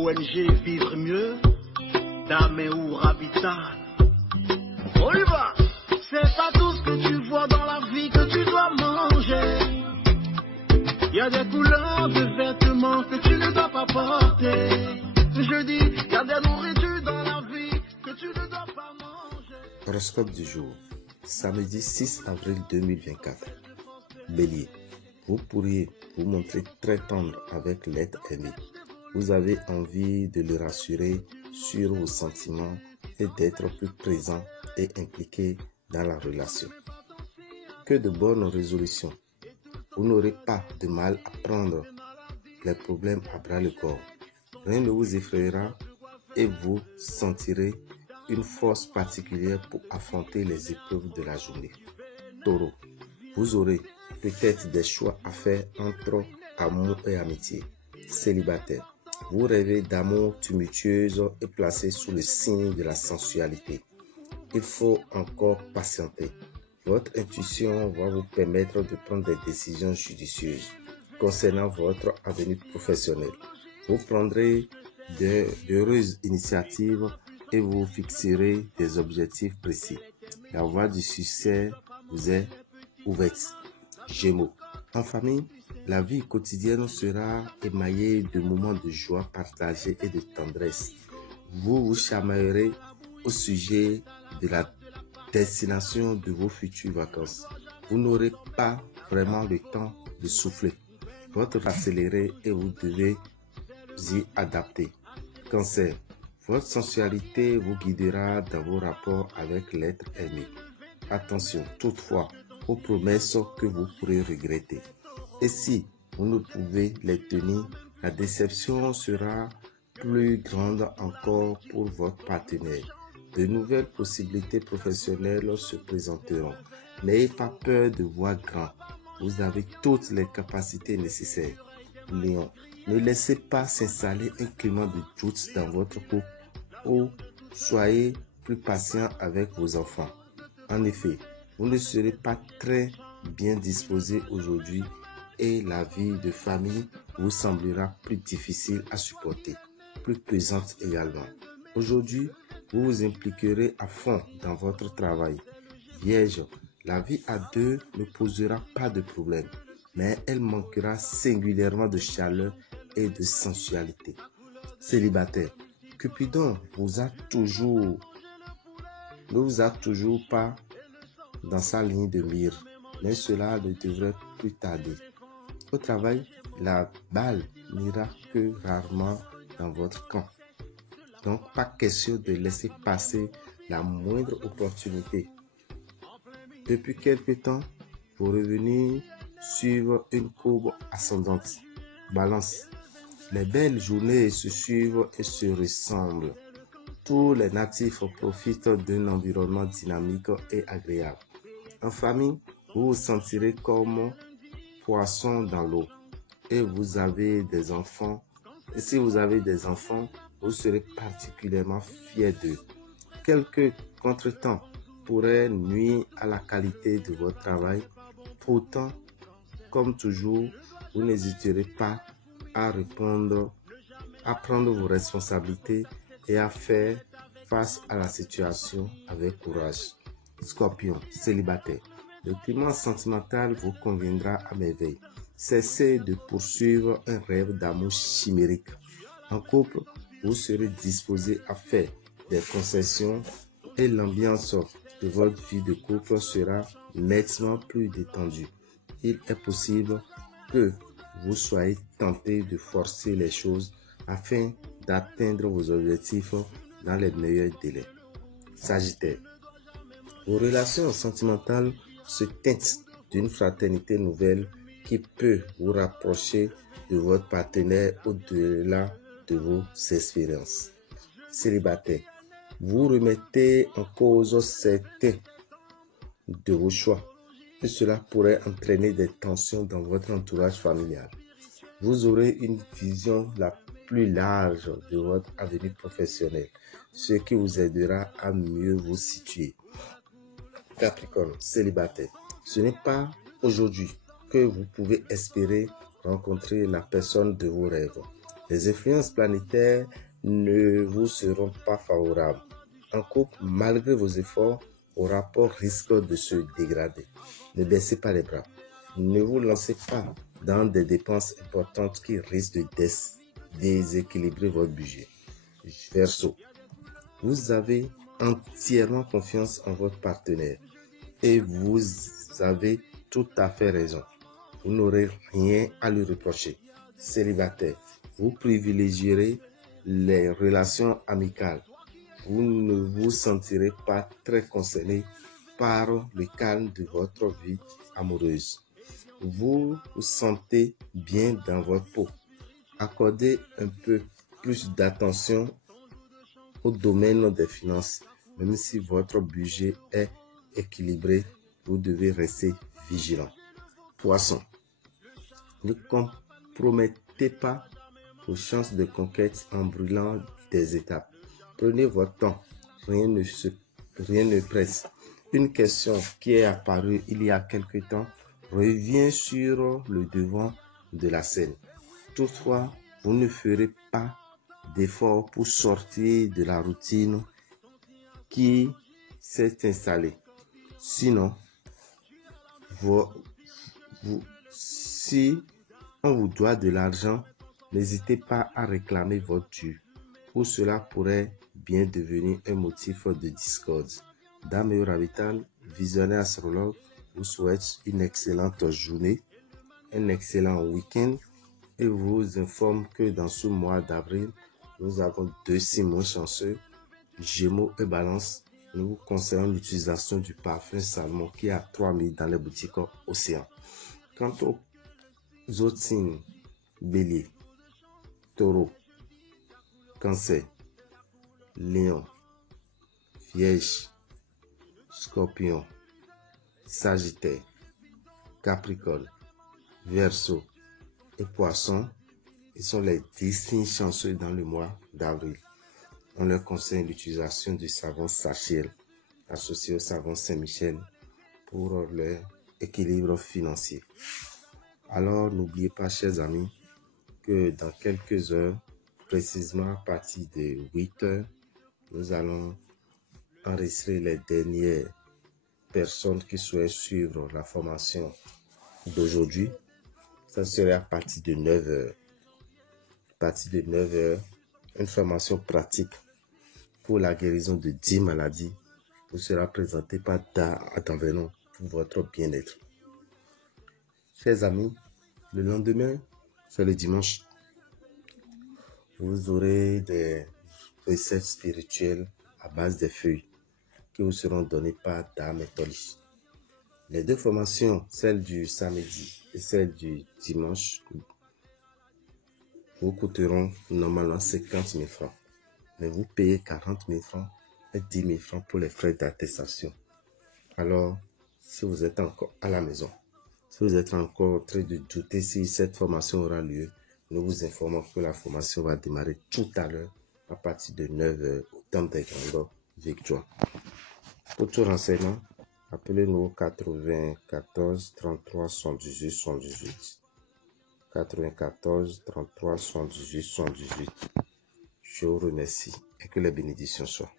ONG Vivre Mieux, Dameo Habitat. On y va. C'est pas tout ce que tu vois dans la vie que tu dois manger. Il y a des couleurs de vêtements que tu ne dois pas porter. Je dis, il y a des nourritures dans la vie que tu ne dois pas manger. Horoscope du jour, samedi 6 avril 2024. Bélier, vous pourriez vous montrer très tendre avec l'être aimé. Vous avez envie de le rassurer sur vos sentiments et d'être plus présent et impliqué dans la relation. Que de bonnes résolutions. Vous n'aurez pas de mal à prendre les problèmes à bras le corps. Rien ne vous effrayera et vous sentirez une force particulière pour affronter les épreuves de la journée. Taureau, vous aurez peut-être des choix à faire entre amour et amitié. Célibataire, vous rêvez d'amour tumultueuse et placé sous le signe de la sensualité. Il faut encore patienter. Votre intuition va vous permettre de prendre des décisions judicieuses concernant votre avenir professionnel. Vous prendrez d'heureuses initiatives et vous fixerez des objectifs précis. La voie du succès vous est ouverte. Gémeaux, en famille, la vie quotidienne sera émaillée de moments de joie partagée et de tendresse. Vous vous chamaillerez au sujet de la destination de vos futures vacances. Vous n'aurez pas vraiment le temps de souffler. Votre accéléré et vous devez y adapter. Cancer, votre sensualité vous guidera dans vos rapports avec l'être aimé. Attention toutefois aux promesses que vous pourrez regretter. Et si vous ne pouvez les tenir, la déception sera plus grande encore pour votre partenaire. De nouvelles possibilités professionnelles se présenteront. N'ayez pas peur de voir grand. Vous avez toutes les capacités nécessaires. Lion, ne laissez pas s'installer un climat de doute dans votre couple ou soyez plus patient avec vos enfants. En effet, vous ne serez pas très bien disposé aujourd'hui et la vie de famille vous semblera plus difficile à supporter, plus pesante également. Aujourd'hui, vous vous impliquerez à fond dans votre travail. Vierge, la vie à deux ne posera pas de problème, mais elle manquera singulièrement de chaleur et de sensualité. Célibataire, Cupidon ne vous a toujours pas dans sa ligne de mire, mais cela ne devrait plus tarder. Au travail, la balle n'ira que rarement dans votre camp. Donc, pas question de laisser passer la moindre opportunité. Depuis quelque temps, vos revenus suivent une courbe ascendante. Balance. Les belles journées se suivent et se ressemblent. Tous les natifs profitent d'un environnement dynamique et agréable. En famille, vous vous sentirez comme poisson dans l'eau. Et vous avez des enfants. Et si vous avez des enfants, vous serez particulièrement fiers d'eux. Quelques contretemps pourraient nuire à la qualité de votre travail. Pourtant, comme toujours, vous n'hésiterez pas à prendre vos responsabilités et à faire face à la situation avec courage. Scorpion, célibataire, le climat sentimental vous conviendra à merveille. Cessez de poursuivre un rêve d'amour chimérique. En couple, vous serez disposé à faire des concessions et l'ambiance de votre vie de couple sera nettement plus détendue. Il est possible que vous soyez tenté de forcer les choses afin d'atteindre vos objectifs dans les meilleurs délais. Sagittaire, vos relations sentimentales se teintent d'une fraternité nouvelle qui peut vous rapprocher de votre partenaire au-delà de vos expériences. Célibataire, vous remettez en cause certains de vos choix et cela pourrait entraîner des tensions dans votre entourage familial. Vous aurez une vision la plus large de votre avenir professionnel, ce qui vous aidera à mieux vous situer. Capricorne, célibataire, ce n'est pas aujourd'hui que vous pouvez espérer rencontrer la personne de vos rêves. Les influences planétaires ne vous seront pas favorables. En couple, malgré vos efforts, vos rapports risquent de se dégrader. Ne baissez pas les bras. Ne vous lancez pas dans des dépenses importantes qui risquent de déséquilibrer votre budget. Verseau, vous avez entièrement confiance en votre partenaire et vous avez tout à fait raison. Vous n'aurez rien à lui reprocher. Célibataire, vous privilégierez les relations amicales. Vous ne vous sentirez pas très concerné par le calme de votre vie amoureuse. Vous vous sentez bien dans votre peau. Accordez un peu plus d'attention au domaine des finances. Même si votre budget est équilibré, vous devez rester vigilant. Poisson, ne compromettez pas vos chances de conquête en brûlant des étapes. Prenez votre temps, rien ne presse. Une question qui est apparue il y a quelque temps revient sur le devant de la scène. Toutefois, vous ne ferez pas d'effort pour sortir de la routine qui s'est installée. Sinon, si on vous doit de l'argent, n'hésitez pas à réclamer votre dû, ou cela pourrait bien devenir un motif de discorde. Dame et Ravital, visionnaire astrologue, vous souhaite une excellente journée, un excellent week-end et vous informe que dans ce mois d'avril, nous avons 2 signes chanceux, Gémeaux et Balance. Nous vous conseillons l'utilisation du parfum Salmon qui est à 3000 dans les boutiques Océan. Quant aux autres signes, Bélier, Taureau, Cancer, Lion, Vierge, Scorpion, Sagittaire, Capricorne, Verseau et Poisson, ils sont les 10 signes chanceux dans le mois d'avril. On leur conseille l'utilisation du savon Sachel associé au savon Saint-Michel pour leur équilibre financier. Alors n'oubliez pas, chers amis, que dans quelques heures, précisément à partir de 8 heures, nous allons enregistrer les dernières personnes qui souhaitent suivre la formation d'aujourd'hui. Ça serait à partir de 9 heures. À partir de 9 heures, une formation pratique pour la guérison de 10 maladies vous sera présentée par Davenon pour votre bien-être. Chers amis, le lendemain, c'est le dimanche. Vous aurez des recettes spirituelles à base des feuilles qui vous seront données par Dame et Toli. Les 2 formations, celle du samedi et celle du dimanche, vous coûteront normalement 50 000 francs. Mais vous payez 40 000 francs et 10 000 francs pour les frais d'attestation. Alors, si vous êtes encore à la maison, si vous êtes encore en train de douter si cette formation aura lieu, nous vous informons que la formation va démarrer tout à l'heure à partir de 9 heures au Temple des Grandes Victoires. Pour tout renseignement, appelez-nous au 94 33 78 78. 94 33 78 78. Je vous remercie et que les bénédictions soient.